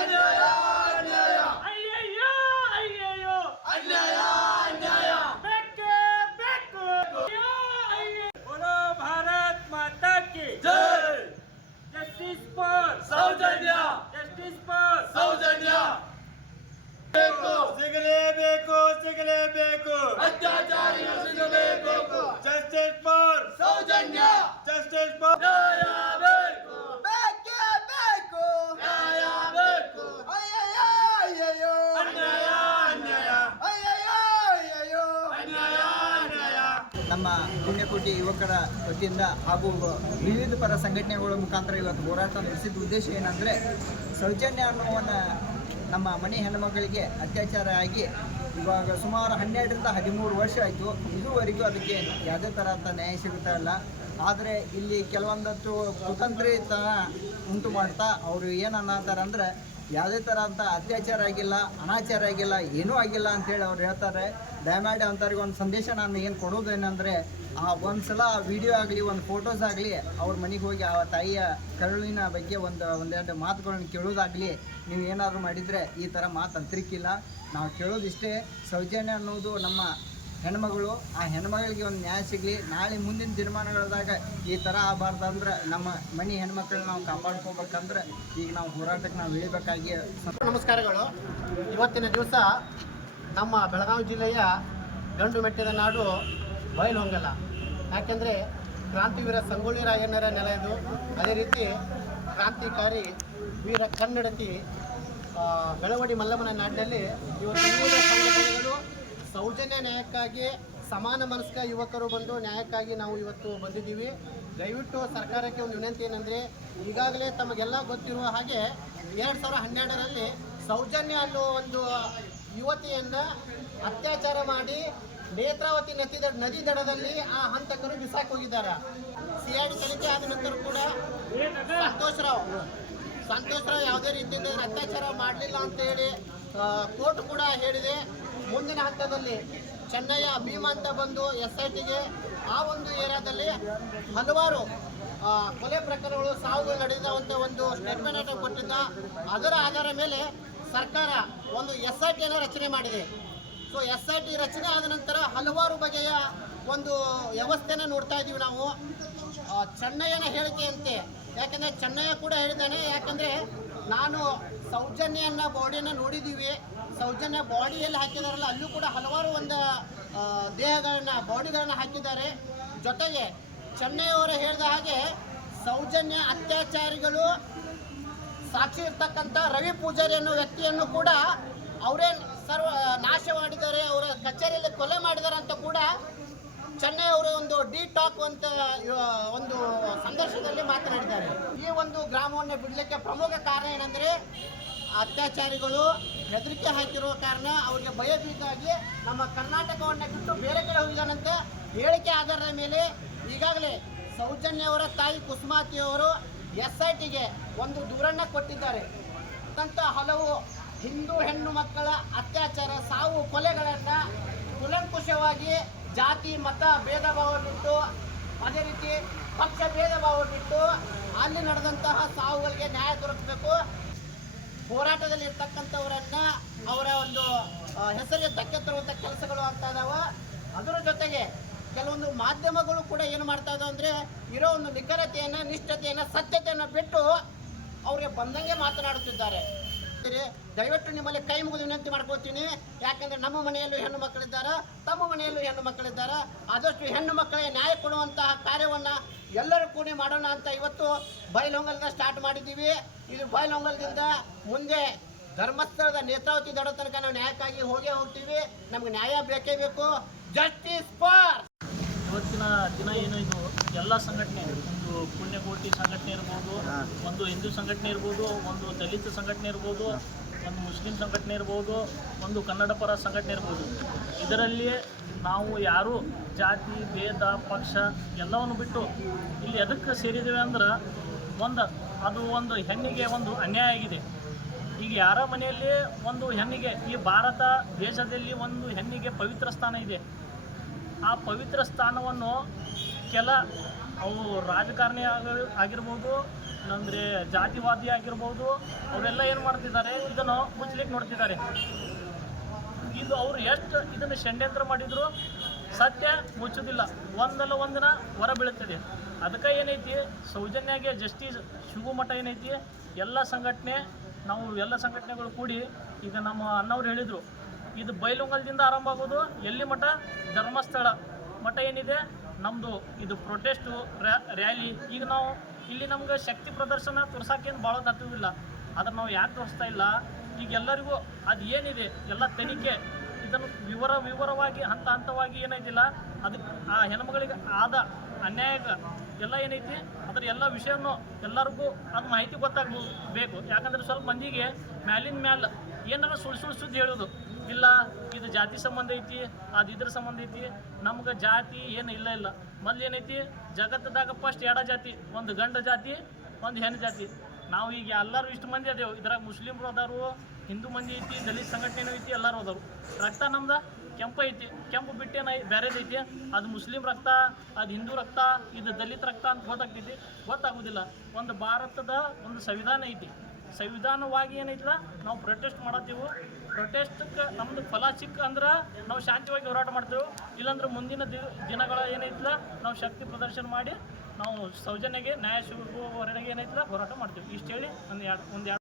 ಅನ್ಯಾಯ ಅನ್ಯಾಯ ಅಯ್ಯಯ್ಯೋ ಅಯ್ಯಯ್ಯೋ ಅನ್ಯಾಯ ಅನ್ಯಾಯ ಬೇಕೇ ಬೇಕು बोलो भारत माता की ಜೈ justice for Sowjanya justice for Sowjanya ಬೇಕು ಸಿಗಲೇಬೇಕು ಅತ್ಯಾಚಾರಿಗಳು ಸಿಗಲೇಬೇಕು justice for Sowjanya justice for ನ್ಯಾಯ ಬೇಕು ಬೇಕೇ ಬೇಕು ನ್ಯಾಯ ಬೇಕು ಅಯ್ಯಯ್ಯೋ ಅಯ್ಯಯ್ಯೋ ಅನ್ಯಾಯ ಅನ್ಯಾಯ ಅಯ್ಯಯ್ಯೋ ಅನ್ಯಾಯ ಅನ್ಯಾಯ ನಮ್ಮ ಪುಣ್ಯಕೋಟಿ ಯುವಕರ ವತಿಯಿಂದ ಹಾಗೂ ವಿವಿಧ ಪರ ಸಂಘಟನೆಗಳ ಮುಖಾಂತರ ಇವತ್ತು ಹೋರಾಟ ನಡೆಸಿದ ಉದ್ದೇಶ ಏನಂದರೆ ಸೌಜನ್ಯ ಅನ್ನುವನ್ನ ನಮ್ಮ ಮನೆ ಹೆಣ್ಣುಮಕ್ಕಳಿಗೆ ಅತ್ಯಾಚಾರ ಆಗಿ ಇವಾಗ ಸುಮಾರು 12ರಿಂದ 13 ವರ್ಷ ಆಯಿತು. ಇದುವರೆಗೂ ಅದಕ್ಕೆ ಯಾವುದೇ ಥರ ಅಂತ ನ್ಯಾಯ ಸಿಗುತ್ತಾ ಇಲ್ಲ. ಆದರೆ ಇಲ್ಲಿ ಕೆಲವೊಂದಷ್ಟು ಕುತಂತ್ರಿತನ ಉಂಟು ಮಾಡ್ತಾ ಅವರು ಏನು ಅನ್ನತಾರೆ ಅಂದರೆ ಯಾವುದೇ ಥರ ಅಂತ ಅತ್ಯಾಚಾರ ಆಗಿಲ್ಲ, ಅನಾಚಾರ ಆಗಿಲ್ಲ, ಏನೂ ಆಗಿಲ್ಲ ಅಂಥೇಳಿ ಅವ್ರು ಹೇಳ್ತಾರೆ. ದಯಮಾಡಿ ಅಂಥವ್ರಿಗೆ ಒಂದು ಸಂದೇಶ ನಾನು ಏನು ಕೊಡೋದೇನೆಂದರೆ, ಒಂದು ಸಲ ವಿಡಿಯೋ ಆಗಲಿ, ಒಂದು ಫೋಟೋಸ್ ಆಗಲಿ, ಅವ್ರ ಮನೆಗೆ ಹೋಗಿ ಆ ತಾಯಿಯ ಕರುಳಿನ ಬಗ್ಗೆ ಒಂದೆರಡು ಮಾತುಗಳನ್ನ ಕೇಳೋದಾಗಲಿ, ನೀವು ಏನಾದರೂ ಮಾಡಿದರೆ ಈ ಥರ ಮಾತು ಅಂತರಿಕ್ಕಿಲ್ಲ. ನಾವು ಕೇಳೋದಿಷ್ಟೇ, ಸೌಜನ್ಯ ಅನ್ನೋದು ನಮ್ಮ ಹೆಣ್ಮಗಳು. ಆ ಹೆಣ್ಮಗಳಿಗೆ ಒಂದು ನ್ಯಾಯ ಸಿಗಲಿ. ನಾಳೆ ಮುಂದಿನ ದಿನಮಾನಗಳದಾಗ ಈ ಥರ ಆಗಬಾರ್ದಂದ್ರೆ ನಮ್ಮ ಮನೆ ಹೆಣ್ಮಕ್ಳನ್ನ ನಾವು ಕಾಪಾಡ್ಕೋಬೇಕಂದ್ರೆ ಈಗ ನಾವು ಹೋರಾಟಕ್ಕೆ ನಾವು ಇಳಿಬೇಕಾಗಿ. ನಮಸ್ಕಾರಗಳು. ಇವತ್ತಿನ ದಿವಸ ನಮ್ಮ ಬೆಳಗಾವಿ ಜಿಲ್ಲೆಯ ಗಂಡು ಮೆಟ್ಟಿದ ನಾಡು ಬಯಲುಹೊಂಗಲ. ಯಾಕೆಂದರೆ ಕ್ರಾಂತಿವೀರ ಸಂಗೊಳ್ಳಿ ರಾಯಣ್ಣರ ನೆಲ ಇದು. ಅದೇ ರೀತಿ ಕ್ರಾಂತಿಕಾರಿ ವೀರ ಕನ್ನಡತಿ ಬೆಳವಡಿ ಮಲ್ಲಮ್ಮನ ನಾಡಿನಲ್ಲಿ ಇವತ್ತು ವಿವಿಧ ಸಂಘಟನೆಗಳು ಸೌಜನ್ಯ ನ್ಯಾಯಕ್ಕಾಗಿ, ಸಮಾನ ಮನಸ್ಕ ಯುವಕರು ಬಂದು ನ್ಯಾಯಕ್ಕಾಗಿ ನಾವು ಇವತ್ತು ಬಂದಿದ್ದೀವಿ. ದಯವಿಟ್ಟು ಸರ್ಕಾರಕ್ಕೆ ಒಂದು ವಿನಂತಿ ಏನಂದರೆ, ಈಗಾಗಲೇ ತಮಗೆಲ್ಲ ಗೊತ್ತಿರುವ ಹಾಗೆ 2012ರಲ್ಲಿ ಸೌಜನ್ಯ ಅನ್ನೋ ಒಂದು ಯುವತಿಯನ್ನು ಅತ್ಯಾಚಾರ ಮಾಡಿ ನೇತ್ರಾವತಿ ನದಿ ದಡದಲ್ಲಿ ಆ ಹಂತಕರು ಬಿಸಾಕಿ ಹೋಗಿದ್ದಾರೆ. CID ತನಿಖೆ ಆದ ನಂತರ ಕೂಡ ಸಂತೋಷ್ ರಾವ್ ಯಾವುದೇ ರೀತಿಯಿಂದ ಅತ್ಯಾಚಾರ ಮಾಡಲಿಲ್ಲ ಅಂತೇಳಿ ಕೋರ್ಟ್ ಕೂಡ ಹೇಳಿದೆ. ಮುಂದಿನ ಹಂತದಲ್ಲಿ ಚೆನ್ನಯ್ಯ ಭೀಮಾ ಅಂತ ಬಂದು SITಗೆ ಆ ಒಂದು ಏರಿಯಾದಲ್ಲಿ ಹಲವಾರು ಕೊಲೆ ಪ್ರಕರಣಗಳು, ಸಾವುಗಳು ನಡೆದಂಥ ಒಂದು ಸ್ಟೇಟ್ಮೆಂಟ್ ಕೊಟ್ಟಿದ್ದ. ಅದರ ಆಧಾರದ ಮೇಲೆ ಸರ್ಕಾರ ಒಂದು SITಯನ್ನು ರಚನೆ ಮಾಡಿದೆ. ಸೊ SIT ರಚನೆ ಆದ ನಂತರ ಹಲವಾರು ಬಗೆಯ ಒಂದು ವ್ಯವಸ್ಥೆನ ನೋಡ್ತಾ ಇದ್ದೀವಿ ನಾವು. ಚೆನ್ನಯ್ಯನ ಹೇಳಿಕೆಯಂತೆ, ಯಾಕೆಂದರೆ ಚೆನ್ನಯ್ಯ ಕೂಡ ಹೇಳಿದ್ದಾನೆ, ಯಾಕಂದರೆ ನಾನು ಸೌಜನ್ಯನ ಬಾಡಿಯನ್ನು ನೋಡಿದ್ದೀವಿ, ಸೌಜನ್ಯ ಬಾಡಿಯಲ್ಲಿ ಹಾಕಿದಾರಲ್ಲ ಅಲ್ಲೂ ಕೂಡ ಹಲವಾರು ಒಂದು ಬಾಡಿಗಳನ್ನ ಹಾಕಿದ್ದಾರೆ. ಜೊತೆಗೆ ಚೆನ್ನಯ್ಯವರು ಹೇಳಿದ ಹಾಗೆ ಸೌಜನ್ಯ ಅತ್ಯಾಚಾರಿಗಳು ಸಾಕ್ಷಿ ಇರ್ತಕ್ಕಂಥ ರವಿ ಪೂಜಾರಿ ಅನ್ನೋ ವ್ಯಕ್ತಿಯನ್ನು ಕೂಡ ಅವರೇ ನಾಶ ಮಾಡಿದ್ದಾರೆ, ಅವರ ಕಚೇರಿಯಲ್ಲಿ ಕೊಲೆ ಮಾಡಿದ್ದಾರೆ ಅಂತ ಕೂಡ ಚೆನ್ನೈ ಅವರು ಒಂದು ಟಾಕ್ ಅಂತ ಒಂದು ಸಂದರ್ಶನದಲ್ಲಿ ಮಾತನಾಡಿದ್ದಾರೆ. ಈ ಒಂದು ಗ್ರಾಮವನ್ನು ಬಿಡಲಿಕ್ಕೆ ಪ್ರಮುಖ ಕಾರಣ ಏನಂದರೆ ಅತ್ಯಾಚಾರಿಗಳು ಹೆದರಿಕೆ ಹಾಕಿರುವ ಕಾರಣ ಅವರಿಗೆ ಭಯಭೀತಾಗಿ ನಮ್ಮ ಕರ್ನಾಟಕವನ್ನು ಬಿಟ್ಟು ಬೇರೆ ಕಡೆ ಹೋಗಿದ್ದಾನಂತ ಹೇಳಿಕೆ ಆಧಾರದ ಮೇಲೆ ಈಗಾಗಲೇ ಸೌಜನ್ಯ ಅವರ ತಾಯಿ ಕುಸುಮಾತಿಯವರು SITಗೆ ಒಂದು ದೂರನ್ನು ಕೊಟ್ಟಿದ್ದಾರೆ. ಹಲವು ಹಿಂದೂ ಹೆಣ್ಣು ಮಕ್ಕಳ ಅತ್ಯಾಚಾರ, ಸಾವು, ಕೊಲೆಗಳನ್ನು ಕುಲಂಕುಷವಾಗಿ ಜಾತಿ ಮತ ಭೇದ ಭಾವ ಬಿಟ್ಟು, ಅದೇ ರೀತಿ ಪಕ್ಷ ಭೇದ ಭಾವ ಬಿಟ್ಟು ಅಲ್ಲಿ ನಡೆದಂತಹ ಸಾವುಗಳಿಗೆ ನ್ಯಾಯ ದೊರಕಬೇಕು. ಹೋರಾಟದಲ್ಲಿ ಇರ್ತಕ್ಕಂಥವರನ್ನ ಅವರ ಒಂದು ಹೆಸರಿಗೆ ಧಕ್ಕೆ ತರುವಂಥ ಕೆಲಸಗಳು ಆಗ್ತಾ ಇದಾವೆ. ಅದರ ಜೊತೆಗೆ ಕೆಲವೊಂದು ಮಾಧ್ಯಮಗಳು ಕೂಡ ಏನು ಮಾಡ್ತಾ ಇದಾವೆ ಅಂದರೆ, ಇರೋ ಒಂದು ನಿಖರತೆಯನ್ನು, ನಿಷ್ಠತೆಯನ್ನು, ಸತ್ಯತೆಯನ್ನು ಬಿಟ್ಟು ಅವರಿಗೆ ಬಂದಂಗೆ ಮಾತನಾಡುತ್ತಿದ್ದಾರೆ. ದಯವಿಟ್ಟು ನಿಮ್ಮಲ್ಲಿ ಕೈ ಮುಗಿದು ವಿನಂತಿ ಮಾಡ್ಕೊಳ್ತೀನಿ. ಯಾಕೆಂದರೆ ನಮ್ಮ ಮನೆಯಲ್ಲೂ ಹೆಣ್ಣು ಮಕ್ಕಳಿದ್ದಾರೆ, ತಮ್ಮ ಮನೆಯಲ್ಲೂ ಹೆಣ್ಣು ಮಕ್ಕಳಿದ್ದಾರೆ. ಆದಷ್ಟು ಹೆಣ್ಣು ಮಕ್ಕಳಿಗೆ ನ್ಯಾಯ ಕೊಡುವಂತಹ ಕಾರ್ಯವನ್ನು ಎಲ್ಲರೂ ಕೂಡಿ ಮಾಡೋಣ ಅಂತ ಇವತ್ತು ಬಯಲುಹೊಂಗಲದಿಂದ ಸ್ಟಾರ್ಟ್ ಮಾಡಿದ್ದೀವಿ. ಇದು ಬಯಲುಹೊಂಗಲದಿಂದ ಮುಂದೆ ಧರ್ಮಸ್ಥಳದ ನೇತ್ರಾವತಿ ದಡ ತನಕ ನಾವು ನ್ಯಾಯಕ್ಕಾಗಿ ಹೋಗ್ತೀವಿ. ನಮ್ಗೆ ನ್ಯಾಯ ಬೇಕೇ ಬೇಕು. Justice for. ಇವತ್ತಿನ ದಿನ ಏನು, ಇದು ಎಲ್ಲ ಸಂಘಟನೆ, ಒಂದು ಪುಣ್ಯಕೋಟಿ ಸಂಘಟನೆ ಇರ್ಬೋದು, ಒಂದು ಹಿಂದೂ ಸಂಘಟನೆ ಇರ್ಬೋದು, ಒಂದು ದಲಿತ ಸಂಘಟನೆ ಇರ್ಬೋದು, ಒಂದು ಮುಸ್ಲಿಂ ಸಂಘಟನೆ ಇರ್ಬೋದು, ಒಂದು ಕನ್ನಡ ಪರ ಸಂಘಟನೆ ಇರ್ಬೋದು. ಇದರಲ್ಲಿ ನಾವು ಯಾರೂ ಜಾತಿ ಭೇದ ಪಕ್ಷ ಎಲ್ಲವನ್ನು ಬಿಟ್ಟು ಇಲ್ಲಿ ಎದಕ್ಕೆ ಸೇರಿದ್ದೇವೆ ಅಂದ್ರೆ, ಅದು ಒಂದು ಹೆಣ್ಣಿಗೆ ಒಂದು ಅನ್ಯಾಯ ಆಗಿದೆ. ಈಗ ಯಾರ ಮನೆಯಲ್ಲಿ ಒಂದು ಹೆಣ್ಣಿಗೆ, ಈ ಭಾರತ ದೇಶದಲ್ಲಿ ಒಂದು ಹೆಣ್ಣಿಗೆ ಪವಿತ್ರ ಸ್ಥಾನ ಇದೆ. ಆ ಪವಿತ್ರ ಸ್ಥಾನವನ್ನು ಅವು ರಾಜಕಾರಣಿ ಆಗಿರ್ಬೋದು, ಅಂದರೆ ಜಾತಿವಾದಿ ಆಗಿರ್ಬೋದು, ಅವರೆಲ್ಲ ಏನು ಮಾಡ್ತಿದ್ದಾರೆ, ಇದನ್ನು ಮುಚ್ಚಲಿಕ್ಕೆ ನೋಡ್ತಿದ್ದಾರೆ. ಇದು ಅವ್ರು ಎಷ್ಟು ಇದನ್ನು ಷಡ್ಯಂತ್ರ ಮಾಡಿದ್ರು ಸತ್ಯ ಮುಚ್ಚೋದಿಲ್ಲ, ಒಂದಲ್ಲ ಒಂದಿನ ಹೊರ ಬೀಳುತ್ತದೆ. ಅದಕ್ಕೆ ಏನೈತಿ, ಸೌಜನ್ಯಗೆ ಜಸ್ಟಿಸ್ ಸಿಗೋ ಮಟ್ಟ ಏನೈತಿ, ಎಲ್ಲ ಸಂಘಟನೆಗಳು ಕೂಡಿ, ಈಗ ನಮ್ಮ ಅಣ್ಣವ್ರು ಹೇಳಿದರು, ಇದು ಬೈಲುಂಗಲದಿಂದ ಆರಂಭ ಆಗೋದು ಎಲ್ಲಿ ಮಠ, ಧರ್ಮಸ್ಥಳ ಮಠ ಏನಿದೆ ನಮ್ಮದು, ಇದು ಪ್ರೊಟೆಸ್ಟು ರ್ಯಾಲಿ. ಈಗ ನಾವು ಇಲ್ಲಿ ನಮ್ಗೆ ಶಕ್ತಿ ಪ್ರದರ್ಶನ ತೋರ್ಸೋಕ್ಕೇನು ಭಾಳ ಹತ್ತುವುದಿಲ್ಲ, ಆದರೆ ನಾವು ಯಾಕೆ ತೋರಿಸ್ತಾ ಇಲ್ಲ, ಈಗ ಎಲ್ಲರಿಗೂ ಅದು ಏನಿದೆ ಎಲ್ಲ ತನಿಖೆ, ಇದನ್ನು ವಿವರವಾಗಿ ಹಂತವಾಗಿ ಏನೈತಿಲ್ಲ, ಅದಕ್ಕೆ ಆ ಹೆಣ್ಮಗಳಿಗೆ ಆದ ಅನ್ಯಾಯ ಎಲ್ಲ ಏನೈತಿ ಅದ್ರ ಎಲ್ಲ ವಿಷಯನೂ ಎಲ್ಲರಿಗೂ ಅದು ಮಾಹಿತಿ ಗೊತ್ತಾಗಬೇಕು. ಯಾಕಂದರೆ ಸ್ವಲ್ಪ ಮಂದಿಗೆ ಮ್ಯಾಲಿನ ಮ್ಯಾಲೆ ಏನಾರ ಸುಳ್ಳು ಸುದ್ದಿ ಹೇಳೋದು, ಇಲ್ಲ ಇದು ಜಾತಿ ಸಂಬಂಧ ಐತಿ, ಅದು ಇದ್ರ ಸಂಬಂಧ ಐತಿ, ನಮ್ಗೆ ಜಾತಿ ಏನು ಇಲ್ಲ. ಮೊದಲು ಏನೈತಿ, ಜಗತ್ತದಾಗ ಫಸ್ಟ್ ಎರಡ ಜಾತಿ, ಒಂದು ಗಂಡ ಜಾತಿ, ಒಂದು ಹೆಣ್ಣು ಜಾತಿ. ನಾವು ಈಗ ಎಲ್ಲರೂ ಇಷ್ಟು ಮಂದಿ ಅದೇವು, ಇದ್ರಾಗ ಮುಸ್ಲಿಮ್ರು ಅದಾರು, ಹಿಂದೂ ಮಂದಿ ಐತಿ, ದಲಿತ ಸಂಘಟನೆ ಐತಿ, ಎಲ್ಲರೂ ಅದಾರು. ರಕ್ತ ನಮ್ದು ಕೆಂಪು ಐತಿ, ಕೆಂಪು ಬಿಟ್ಟೇನ ಬೇರೆದೈತಿ, ಅದು ಮುಸ್ಲಿಂ ರಕ್ತ, ಅದು ಹಿಂದೂ ರಕ್ತ, ಇದು ದಲಿತ ರಕ್ತ ಅಂತ ಗೊತ್ತಾಗೋದಿಲ್ಲ. ಒಂದು ಭಾರತದ ಒಂದು ಸಂವಿಧಾನ ಐತಿ, ಸಂವಿಧಾನವಾಗಿ ಏನೈತಿಲ್ಲ ನಾವು ಪ್ರೊಟೆಸ್ಟ್ ಮಾಡತ್ತೀವಿ. ಪ್ರೊಟೆಸ್ಟ್ಗೆ ನಮ್ದು ಫಲ ಅಂದ್ರೆ ನಾವು ಶಾಂತಿಯಾಗಿ ಹೋರಾಟ ಮಾಡ್ತೇವೆ, ಇಲ್ಲಾಂದ್ರೆ ಮುಂದಿನ ದಿನಗಳ ಏನೈತಿಲ್ಲ ನಾವು ಶಕ್ತಿ ಪ್ರದರ್ಶನ ಮಾಡಿ ನಾವು ಸೌಜನ್ಯಗೆ ನ್ಯಾಯ ಸಿಗುವವರೆಗೆ ಏನೈತಿಲ್ಲ ಹೋರಾಟ ಮಾಡ್ತೀವಿ. ಇಷ್ಟು ಹೇಳಿ ಒಂದು ಎರಡು